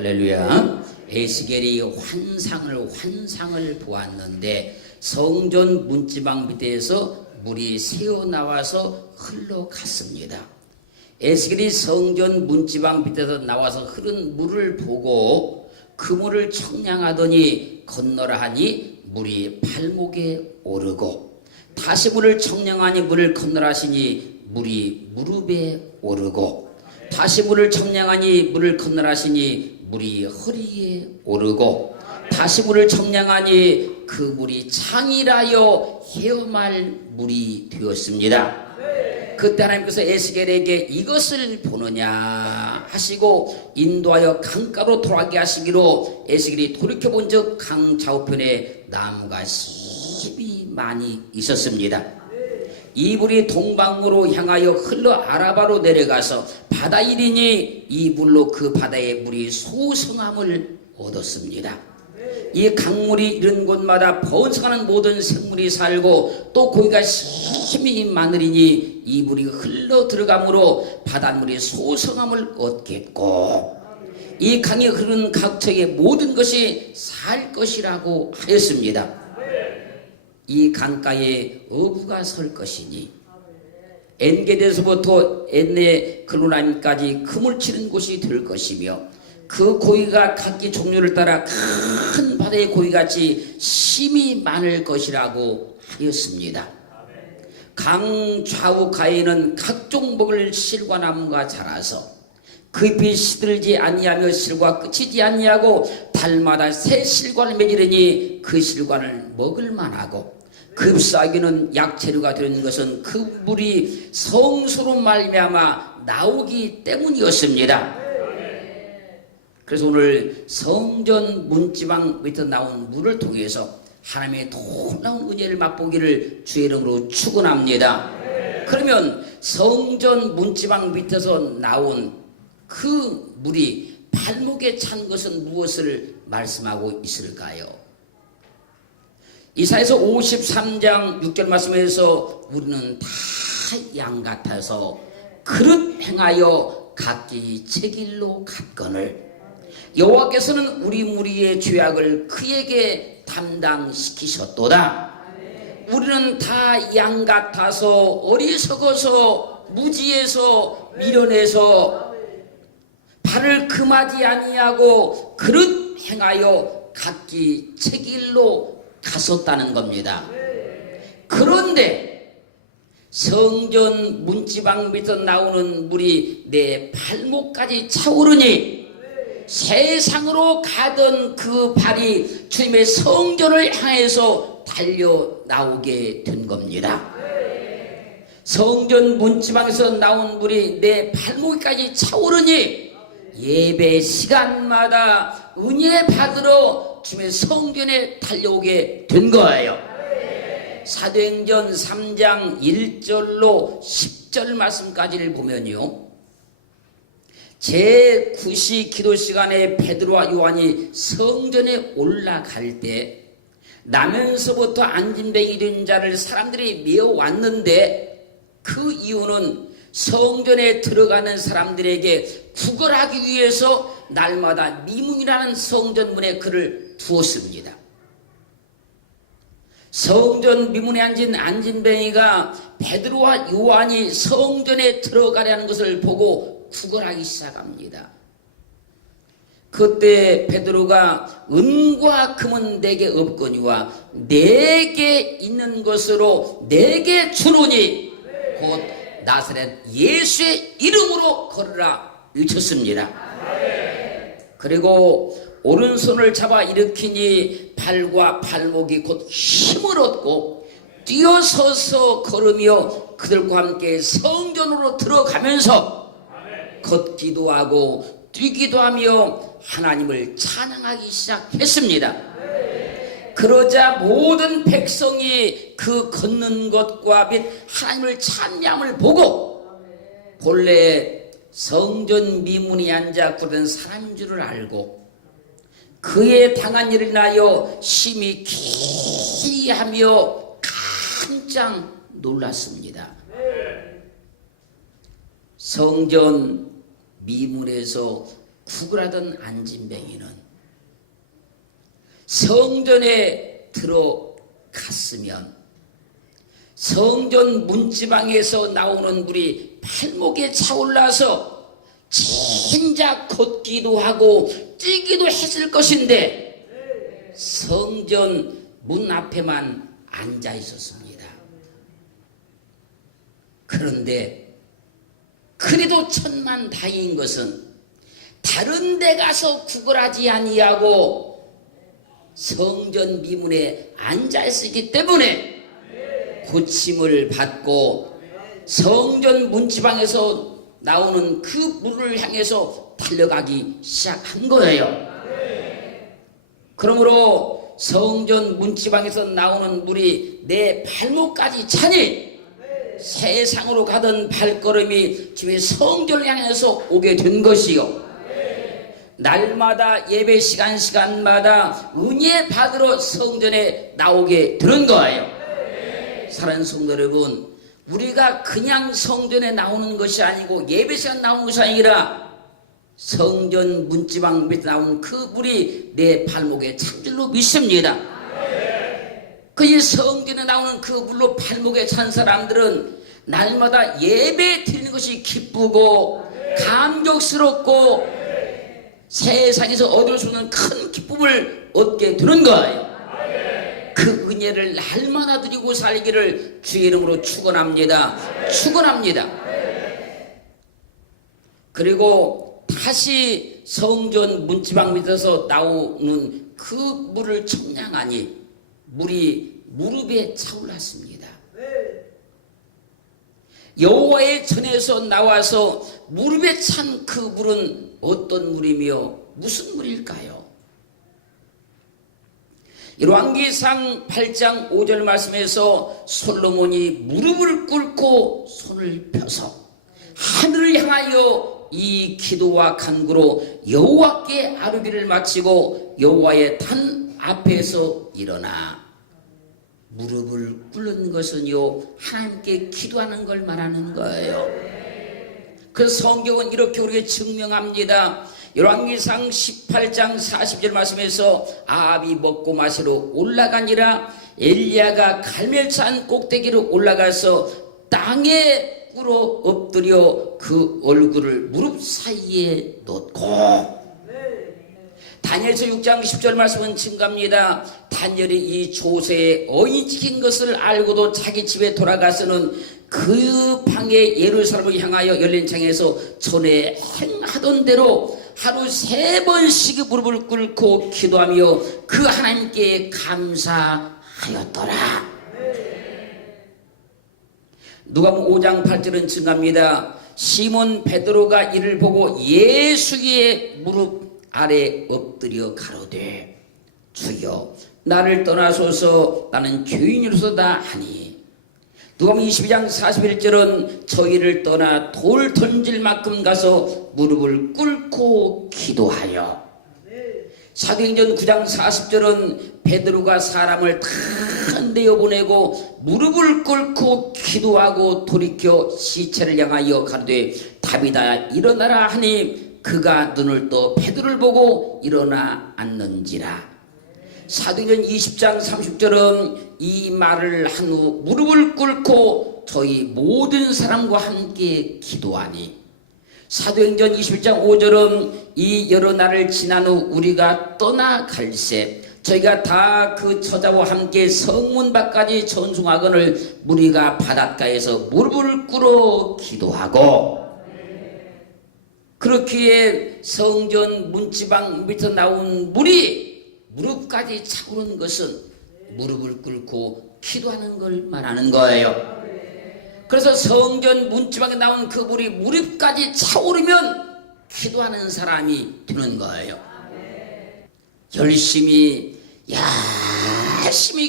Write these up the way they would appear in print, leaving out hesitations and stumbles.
할렐루야. 에스겔이 환상을 보았는데 성전 문지방 밑에서 물이 새어나와서 흘러갔습니다. 에스겔이 성전 문지방 밑에서 나와서 흐른 물을 보고 그 물을 청량하더니 건너라 하니 물이 발목에 오르고, 다시 물을 청량하니 물을 건너라 하시니 물이 무릎에 오르고, 다시 물을 청량하니 물을 건너라 하시니 물이 허리에 오르고, 다시 물을 청량하니 그 물이 창이라여 헤엄할 물이 되었습니다. 그때 하나님께서 에스겔에게 이것을 보느냐 하시고 인도하여 강가로 돌아가게 하시기로, 에스겔이 돌이켜본 적 강 좌우편에 나무가 심히 많이 있었습니다. 이 물이 동방으로 향하여 흘러 아라바로 내려가서 바다 이르니 이 물로 그 바다의 물이 소성함을 얻었습니다. 이 강물이 이른 곳마다 번성하는 모든 생물이 살고 또 고기가 심히 많으리니 이 물이 흘러 들어가므로 바닷물이 소성함을 얻겠고, 이 강이 흐르는 각처의 모든 것이 살 것이라고 하였습니다. 이 강가에 어부가 설 것이니 엔게데서부터 엔네 글로나임까지 그물 치는 곳이 될 것이며, 그 고기가 각기 종류를 따라 큰 바다의 고기같이 심히 많을 것이라고 하였습니다. 강 좌우 가에는 각종 먹을 실과 나무가 자라서 그 잎이 시들지 아니하며 실과 끝이지 아니하고 달마다 새 실과를 맺으려니 그 실과를 먹을 만하고, 그 잎사귀는 약재료가 되는 것은 그 물이 성소로 말미암아 나오기 때문이었습니다. 그래서 오늘 성전 문지방 밑에 나온 물을 통해서 하나님의 놀라운 은혜를 맛보기를 주의 이름으로 축원합니다. 그러면 성전 문지방 밑에서 나온 그 물이 발목에 찬 것은 무엇을 말씀하고 있을까요? 이사야서 53장 6절 말씀에서 우리는 다 양 같아서 그릇 행하여 각기 제 길로 갔거늘 여호와께서는 우리 무리의 죄악을 그에게 담당시키셨도다. 우리는 다 양 같아서 어리석어서 무지해서 미련해서 발을 금하지 아니하고 그릇 행하여 각기 제 길로 갔었다는 겁니다. 그런데 성전 문지방 밑에서 나오는 물이 내 발목까지 차오르니 세상으로 가던 그 발이 주님의 성전을 향해서 달려 나오게 된 겁니다. 성전 문지방에서 나온 물이 내 발목까지 차오르니 예배 시간마다 은혜 받으러 주님의 성전에 달려오게 된 거예요. 사도행전 3장 1절로 10절 말씀까지를 보면요, 제9시 기도 시간에 베드로와 요한이 성전에 올라갈 때 나면서부터 안진뱅이 된 자를 사람들이 메어왔는데, 그 이유는 성전에 들어가는 사람들에게 구걸하기 위해서 날마다 미문이라는 성전문에 그를 두었습니다. 성전 미문에 앉은 안진뱅이가 베드로와 요한이 성전에 들어가려는 것을 보고 구걸하기 시작합니다. 그때 베드로가 은과 금은 내게 없거니와 내게 있는 것으로 내게 주노니 곧 나사렛 예수의 이름으로 걸으라 외쳤습니다. 그리고 오른손을 잡아 일으키니 발과 발목이 곧 힘을 얻고 뛰어서서 걸으며 그들과 함께 성전으로 들어가면서 걷기도 하고 뛰기도 하며 하나님을 찬양하기 시작했습니다. 그러자 모든 백성이 그 걷는 것과 및 하나님을 찬양함을 보고 본래 성전 미문에 앉아 그러던 사람인 줄을 알고 그의 당한 일을 인하여 심히 기이하며 깜짝 놀랐습니다. 성전 미문에서 구걸하던 안진뱅이는 성전에 들어갔으면 성전 문지방에서 나오는 물이 발목에 차올라서 진짜 걷기도 하고 뛰기도 했을 것인데 성전 문 앞에만 앉아 있었습니다. 그런데 그래도 천만다행인 것은 다른 데 가서 구걸하지 아니하고 성전 미문에 앉아 있었기 때문에 고침을 받고 성전 문지방에서 나오는 그 물을 향해서 달려가기 시작한 거예요. 그러므로 성전 문지방에서 나오는 물이 내 발목까지 차니 세상으로 가던 발걸음이 집에 성전을 향해서 오게 된 것이요. 날마다 예배 시간마다 은혜 받으러 성전에 나오게 되는 거예요. 사랑하는 성도 여러분, 우리가 그냥 성전에 나오는 것이 아니고 예배 시간 나오는 것이 아니라 성전 문지방 밑에 나온 그 물이 내 발목에 찬 줄로 믿습니다. 그 성전에 나오는 그 물로 발목에 찬 사람들은 날마다 예배 드리는 것이 기쁘고 감격스럽고 세상에서 얻을 수 있는 큰 기쁨을 얻게 되는 거예요. 그 은혜를 날마다 드리고 살기를 주의 이름으로 축원합니다. 축원합니다. 그리고 다시 성전 문지방 밑에서 나오는 그 물을 청량하니 물이 무릎에 차올랐습니다. 여호와의 전에서 나와서 무릎에 찬 그 물은 어떤 물이며 무슨 물일까요? 열왕기상 8장 5절 말씀에서 솔로몬이 무릎을 꿇고 손을 펴서 하늘을 향하여 이 기도와 간구로 여호와께 아뢰기를 마치고 여호와의 단 앞에서 일어나 무릎을 꿇는 것은요 하나님께 기도하는 걸 말하는 거예요. 그래서 성경은 이렇게 우리에게 증명합니다. 열왕기상 18장 40절 말씀에서 아합이 먹고 마시러 올라가니라 엘리야가 갈멜산 꼭대기로 올라가서 땅에 꿇어 엎드려 그 얼굴을 무릎 사이에 놓고 다니엘서 6장 10절 말씀은 증가합니다. 다니엘이 이 조세에 어인 지킨 것을 알고도 자기 집에 돌아가서는 그 방에 예루살렘을 향하여 열린 창에서 전에 행하던 대로 하루 3번씩 무릎을 꿇고 기도하며 그 하나님께 감사하였더라. 누가복음 5장 8절은 증가합니다. 시몬 베드로가 이를 보고 예수의 무릎 아래 엎드려 가로되 주여 나를 떠나소서 나는 죄인으로서다 하니 누가복음 22장 41절은 저희를 떠나 돌 던질 만큼 가서 무릎을 꿇고 기도하여 사도행전 9장 40절은 베드로가 사람을 다 내어보내고 무릎을 꿇고 기도하고 돌이켜 시체를 향하여 가로되 다비다 일어나라 하니 그가 눈을 떠 베드로를 보고 일어나 앉는지라. 사도행전 20장 30절은 이 말을 한 후 무릎을 꿇고 저희 모든 사람과 함께 기도하니 사도행전 21장 5절은 이 여러 날을 지난 후 우리가 떠나갈새 저희가 다 그 처자와 함께 성문 밖까지 전송하거늘 우리가 바닷가에서 무릎을 꿇어 기도하고 그렇기에 성전 문지방 밑에 나온 물이 무릎까지 차오르는 것은 무릎을 꿇고 기도하는 걸 말하는 거예요. 그래서 성전 문지방에 나온 그 물이 무릎까지 차오르면 기도하는 사람이 되는 거예요. 열심히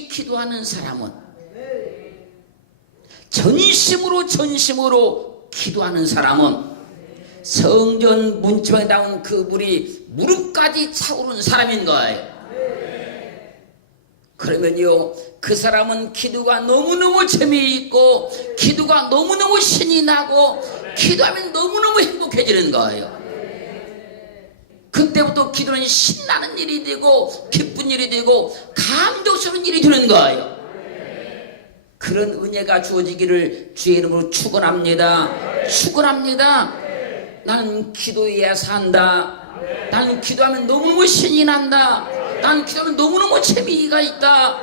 기도하는 사람은 전심으로 기도하는 사람은 성전 문지방에 나온 그 물이 무릎까지 차오르는 사람인 거예요. 그러면요 그 사람은 기도가 너무너무 재미있고 기도가 너무너무 신이 나고 기도하면 너무너무 행복해지는 거예요. 그때부터 기도는 신나는 일이 되고 기쁜 일이 되고 감격스러운 일이 되는 거예요. 그런 은혜가 주어지기를 주의 이름으로 축원합니다. 축원합니다. 나는 기도해야 산다. 나는 기도하면 너무너무 신이 난다. 나는 기도하면 너무너무 재미가 있다.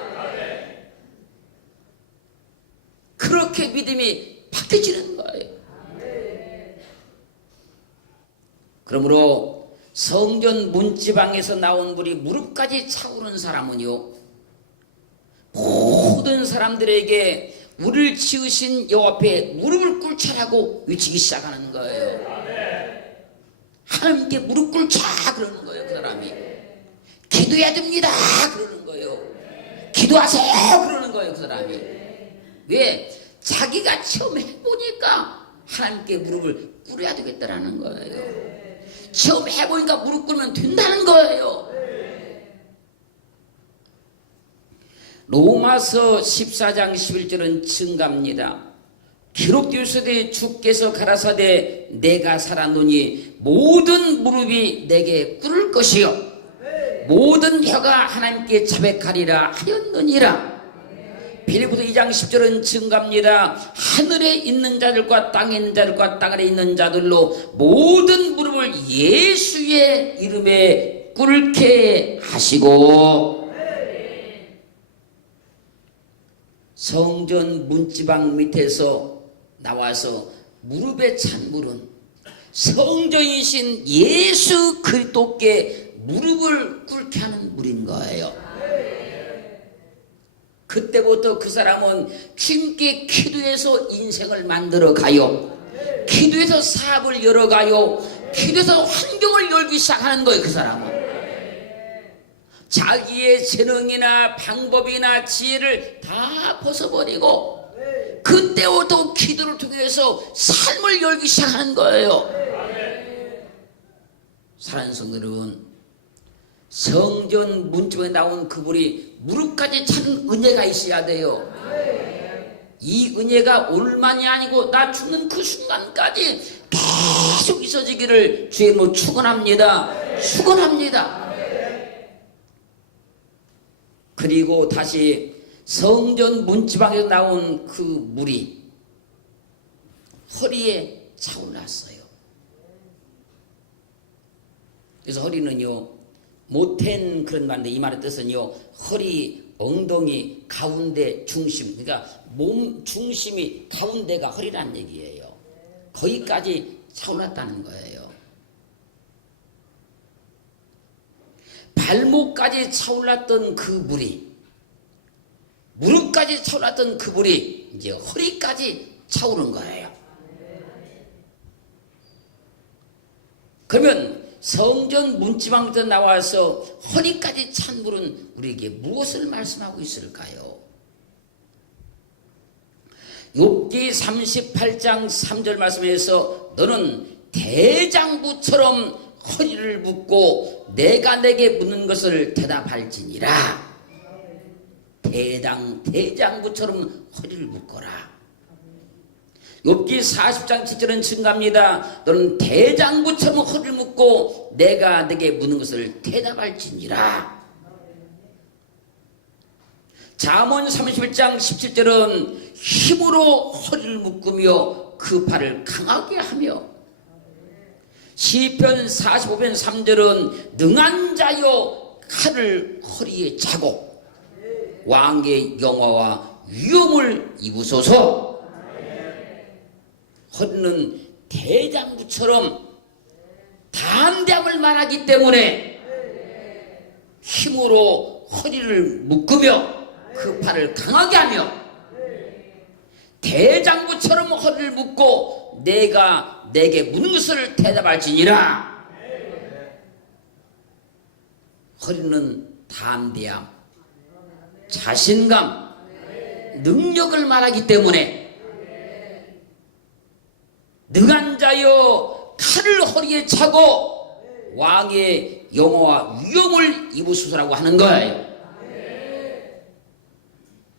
그렇게 믿음이 바뀌어지는 거예요. 그러므로 성전 문지방에서 나온 물이 무릎까지 차오른 사람은요, 모든 사람들에게 우리를 지으신 여호와 앞에 무릎을 꿇자라고 외치기 시작하는 거예요. 하나님께 무릎 꿇자 그러는 거예요. 그 사람이 기도해야 됩니다 그러는 거예요. 기도하세요 그러는 거예요. 그 사람이 왜? 자기가 처음 해보니까 하나님께 무릎을 꿇어야 되겠다라는 거예요. 처음 해보니까 무릎 꿇으면 된다는 거예요. 로마서 14장 11절은 증가합니다. 기록되었으되 주께서 가라사대 내가 살았노니 모든 무릎이 내게 꿇을 것이요 모든 혀가 하나님께 자백하리라 하였느니라. 빌립보서 2장 10절은 증가합니다. 하늘에 있는 자들과 땅에 있는 자들과 땅 아래 있는 자들로 모든 무릎을 예수의 이름에 꿇게 하시고. 성전 문지방 밑에서 나와서 무릎에 찬 물은 성전이신 예수 그리스도께 무릎을 꿇게 하는 물인 거예요. 그때부터 그 사람은 주님께 기도해서 인생을 만들어 가요. 기도해서 사업을 열어가요. 기도해서 환경을 열기 시작하는 거예요. 그 사람은 자기의 재능이나 방법이나 지혜를 다 벗어버리고 그때부터 기도를 통해서 삶을 열기 시작하는 거예요. 사랑하는 성도 여러분, 성전 문지방에 나온 그분이 무릎까지 차는 은혜가 있어야 돼요. 이 은혜가 오늘만이 아니고 나 죽는 그 순간까지 계속 있어지기를 주의 이름으로 축원합니다. 축원합니다. 그리고 다시 성전 문지방에서 나온 그 물이 허리에 차올랐어요. 그래서 허리는요, 못한 그런 말인데 이 말의 뜻은요, 허리, 엉덩이, 가운데, 중심, 그러니까 몸 중심이 가운데가 허리라는 얘기예요. 거기까지 차올랐다는 거예요. 발목까지 차올랐던 그 물이, 무릎까지 차올랐던 그 물이 이제 허리까지 차오른 거예요. 그러면 성전 문지방부터 나와서 허리까지 찬 물은 우리에게 무엇을 말씀하고 있을까요? 욥기 38장 3절 말씀에서 너는 대장부처럼 허리를 묶고 내가 내게 묻는 것을 대답할지니라. 대장부처럼 허리를 묶어라. 욥기 40장 7절은 증가합니다. 너는 대장부처럼 허리를 묶고 내가 내게 묻는 것을 대답할지니라. 잠언 31장 17절은 힘으로 허리를 묶으며 그 팔을 강하게 하며, 시편 45편 3절은 능한 자여 칼을 허리에 차고 왕의 영화와 위엄을 입으소서. 허리는 대장부처럼 담대함을 말하기 때문에 힘으로 허리를 묶으며 그 팔을 강하게 하며, 대장부처럼 허리를 묶고 내가 내게 묻는 것을 대답할지니라. 허리는 담대함, 자신감, 능력을 말하기 때문에 능한 자여 칼을 허리에 차고 왕의 영화와 위엄을 입으소서라고 하는 거예요.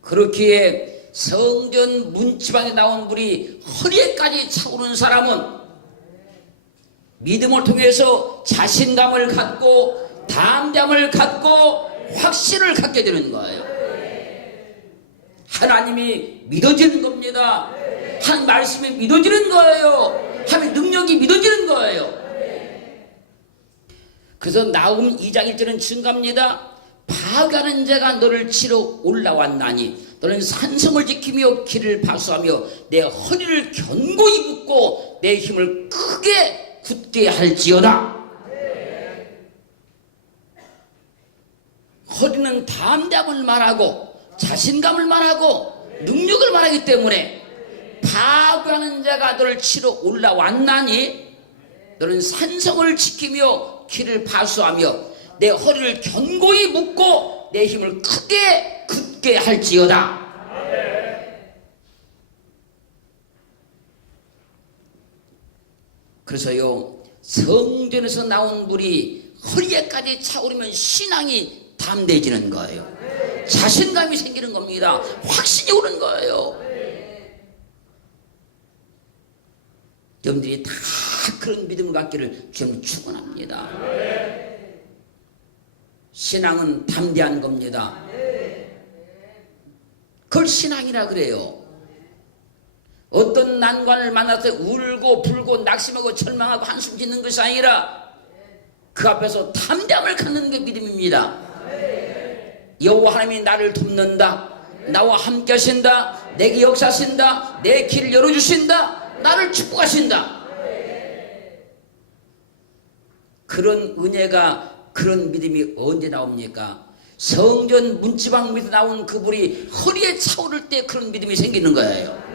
그렇기에 성전 문지방에 나온 물이 허리에까지 차오른 사람은 믿음을 통해서 자신감을 갖고 담대함을 갖고 확신을 갖게 되는 거예요. 하나님이 믿어지는 겁니다. 한 말씀이 믿어지는 거예요. 하나님의 능력이 믿어지는 거예요. 그래서 나훔 2장 1절은 증가합니다. 파가는 자가 너를 치러 올라왔나니 너는 산성을 지키며 길을 파수하며 내 허리를 견고히 묶고 내 힘을 크게 굳게 할지어다. 허리는 담대함을 말하고 자신감을 말하고 능력을 말하기 때문에 파괴하는 자가 너를 치러 올라왔나니 너는 산성을 지키며 길을 파수하며 내 허리를 견고히 묶고 내 힘을 크게 굳게 할지어다. 그래서요, 성전에서 나온 불이 허리에까지 차오르면 신앙이 담대해지는 거예요. 자신감이 생기는 겁니다. 확신이 오는 거예요. 여러분들이 다 그런 믿음을 갖기를 주님 축원합니다. 신앙은 담대한 겁니다. 그걸 신앙이라 그래요. 어떤 난관을 만났을 때 울고 불고 낙심하고 절망하고 한숨 짓는 것이 아니라 그 앞에서 담대함을 갖는 게 믿음입니다. 여호와 하나님이 나를 돕는다. 나와 함께 하신다. 내게 역사하신다. 내 길을 열어주신다. 나를 축복하신다. 그런 은혜가, 그런 믿음이 언제 나옵니까? 성전 문지방 밑에 나온 그 불이 허리에 차오를 때 그런 믿음이 생기는 거예요.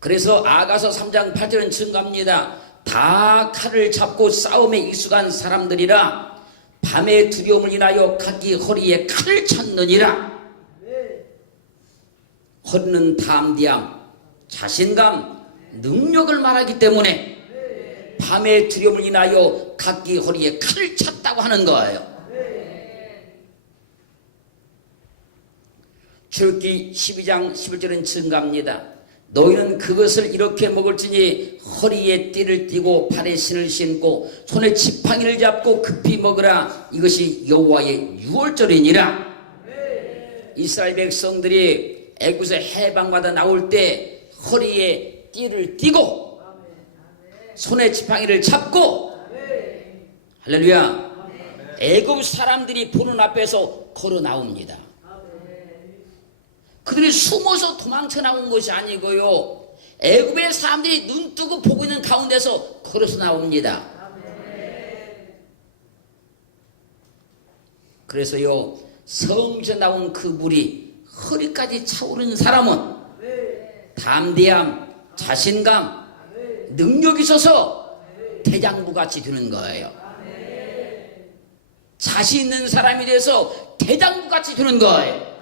그래서 아가서 3장 8절은 증가합니다. 다 칼을 잡고 싸움에 익숙한 사람들이라 밤의 두려움을 인하여 각기 허리에 칼을 찼느니라. 허리는 담대함, 자신감, 능력을 말하기 때문에 밤의 두려움을 인하여 각기 허리에 칼을 찼다고 하는 거예요. 출애굽기 12장 11절은 증가합니다. 너희는 그것을 이렇게 먹을지니 허리에 띠를 띠고 발에 신을 신고 손에 지팡이를 잡고 급히 먹으라. 이것이 여호와의 유월절이니라. 이스라엘 백성들이 애굽에서 해방받아 나올 때 허리에 띠를 띠고 손에 지팡이를 잡고, 할렐루야, 애굽 사람들이 보는 앞에서 걸어 나옵니다. 그들이 숨어서 도망쳐 나온 것이 아니고요, 애굽의 사람들이 눈 뜨고 보고 있는 가운데서 걸어서 나옵니다. 그래서요, 성전에 나온 그 물이 허리까지 차오르는 사람은 담대함, 자신감, 능력이 있어서 대장부같이 되는 거예요. 자신 있는 사람이 돼서 대장부같이 되는 거예요.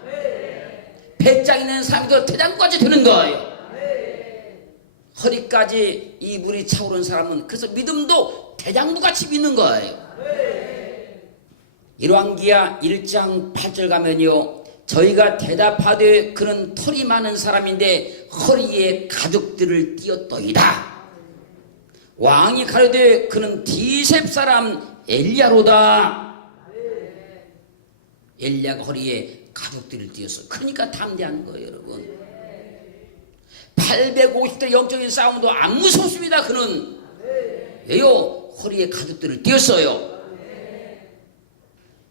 배짱 있는 사람이 돼서 대장부같이 되는 거예요. 허리까지 이 물이 차오르는 사람은 그래서 믿음도 대장부같이 믿는 거예요. 열왕기하 1장 8절 가면요, 저희가 대답하되 그는 털이 많은 사람인데 허리에 가죽들을 띄었더이다. 왕이 가로되 그는 디셉 사람 엘리야로다. 엘리야가 허리에 가죽들을 띄었어. 그러니까 담대한 거예요, 여러분. 850대 영적인 싸움도 안 무섭습니다. 그는 왜요? 허리에 가죽들을 띄었어요.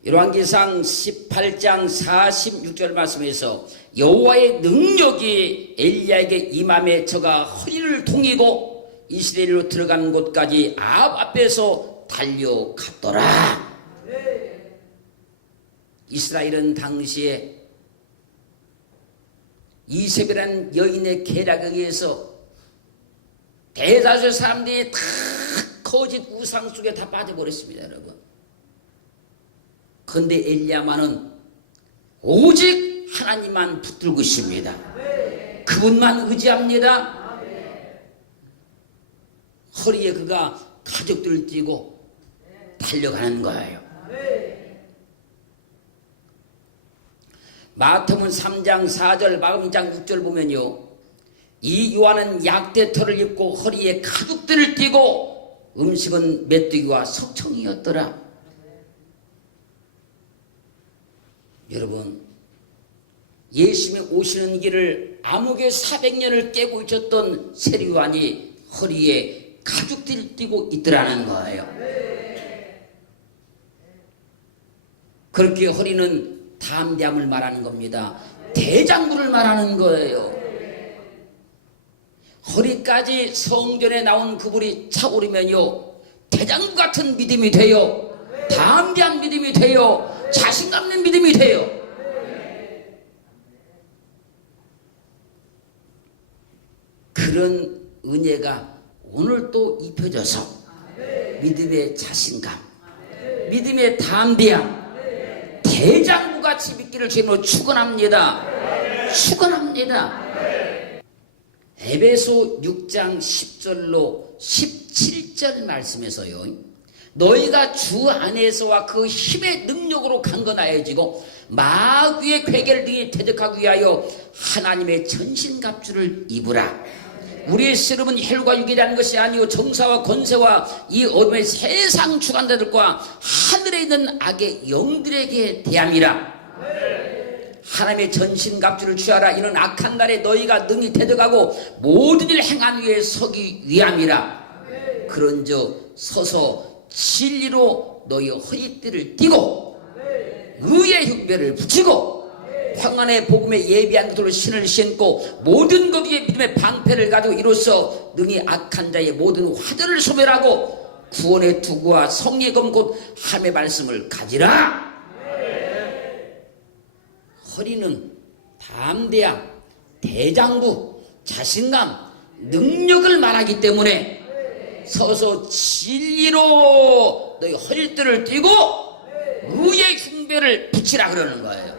열왕기상 18장 46절 말씀에서 여호와의 능력이 엘리야에게 임함에 저가 허리를 동이고 이스라엘로 들어간 곳까지 아합 앞에서 달려갔더라. 이스라엘은 당시에 이세벨이라는 여인의 계략에 의해서 대다수의 사람들이 다 거짓 우상 속에 다 빠져버렸습니다, 여러분. 그런데 엘리야만은 오직 하나님만 붙들고 있습니다. 그분만 의지합니다. 허리에 그가 가죽들을 띠고 달려가는 거예요. 마태복음 3장 4절, 마가복음 2장 6절 보면요, 이 요한은 약대털을 입고 허리에 가죽들을 띠고 음식은 메뚜기와 석청이었더라. 여러분, 예수님이 오시는 길을 암흑의 400년을 깨고 있었던 세례요한이 허리에 가죽들을 띠고 있더라는 거예요. 그렇게 허리는 담대함을 말하는 겁니다. 대장부를 말하는 거예요. 허리까지 성전에 나온 그분이 차오르면요, 대장부 같은 믿음이 돼요. 담대한 믿음이 돼요. 자신감 있는 믿음이 돼요. 그런 은혜가 오늘 또 입혀져서 믿음의 자신감, 믿음의 담대함, 대장부같이 믿기를 주님으로 축원합니다. 축원합니다. 에베소 6장 10절로 17절 말씀에서요, 너희가 주 안에서와 그 힘의 능력으로 강건하여지고 마귀의 괴계를 등에 대적하기 위하여 하나님의 전신갑주를 입으라. 우리의 씨름은 혈과 육이라는 것이 아니요 정사와 권세와 이 어둠의 세상 주관자들과 하늘에 있는 악의 영들에게 대함이라. 하나님의 전신갑주를 취하라. 이는 악한 날에 너희가 능히 대적하고 모든 일을 행한 위에 서기 위함이라. 그런즉 서서 진리로 너희 허리띠를 띠고 의의 흉배를 붙이고 평안의 복음에 예비한 것으로 신을 신고 모든 것 위에 믿음의 방패를 가지고 이로써 능히 악한 자의 모든 화들을 소멸하고 구원의 투구와 성리의 검 곧 하나님의 말씀을 가지라. 허리는 담대함, 대장부, 자신감, 능력을 말하기 때문에 서서 진리로 너희 허리띠를 띠고 의의 흉배를 붙이라 그러는 거예요.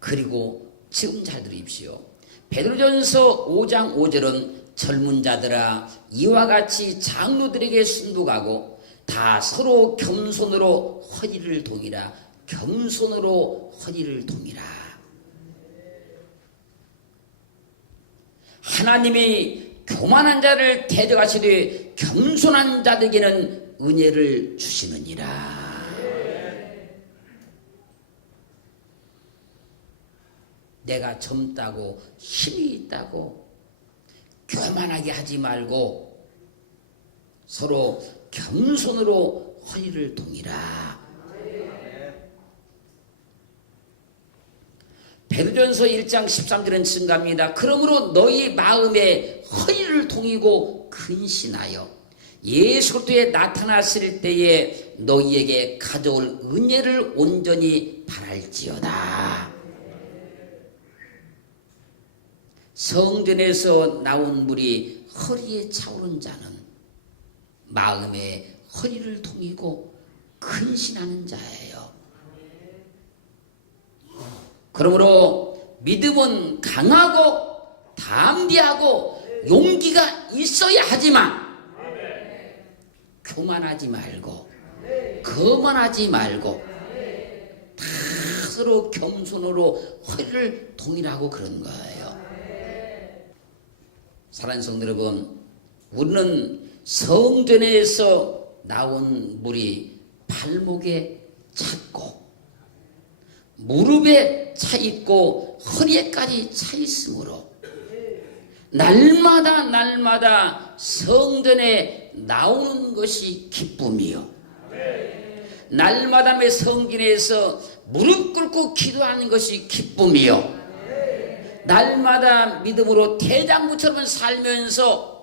그리고 지금 잘 들으십시오. 베드로전서 5장 5절은 젊은 자들아 이와 같이 장로들에게 순복하고 다 서로 겸손으로 허리를 동이라. 겸손으로 허리를 동이라. 하나님이 교만한 자를 대적하시되 겸손한 자들에게는 은혜를 주시느니라. 내가 젊다고 힘이 있다고 교만하게 하지 말고 서로 겸손으로 허리를 동이라. 베드로전서 1장 13절은 증가합니다. 그러므로 너희 마음에 허리를 동이고 근신하여 예수 그리스도에 나타나실 때에 너희에게 가져올 은혜를 온전히 바랄지어다. 성전에서 나온 물이 허리에 차오른 자는 마음에 허리를 동이고 근신하는 자예요. 그러므로 믿음은 강하고 담대하고 용기가 있어야 하지만 교만하지 말고 거만하지 말고 다 서로 겸손으로 허리를 동이라고 그런 거예요. 사랑하는 성도 여러분, 우리는 성전에서 나온 물이 발목에 찼고 무릎에 차 있고 허리에까지 차 있으므로 날마다 성전에 나오는 것이 기쁨이요, 날마다 성전에서 무릎 꿇고 기도하는 것이 기쁨이요, 날마다 믿음으로 대장부처럼 살면서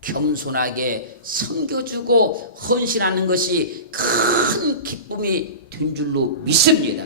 겸손하게 섬겨주고 헌신하는 것이 큰 기쁨이 된 줄로 믿습니다.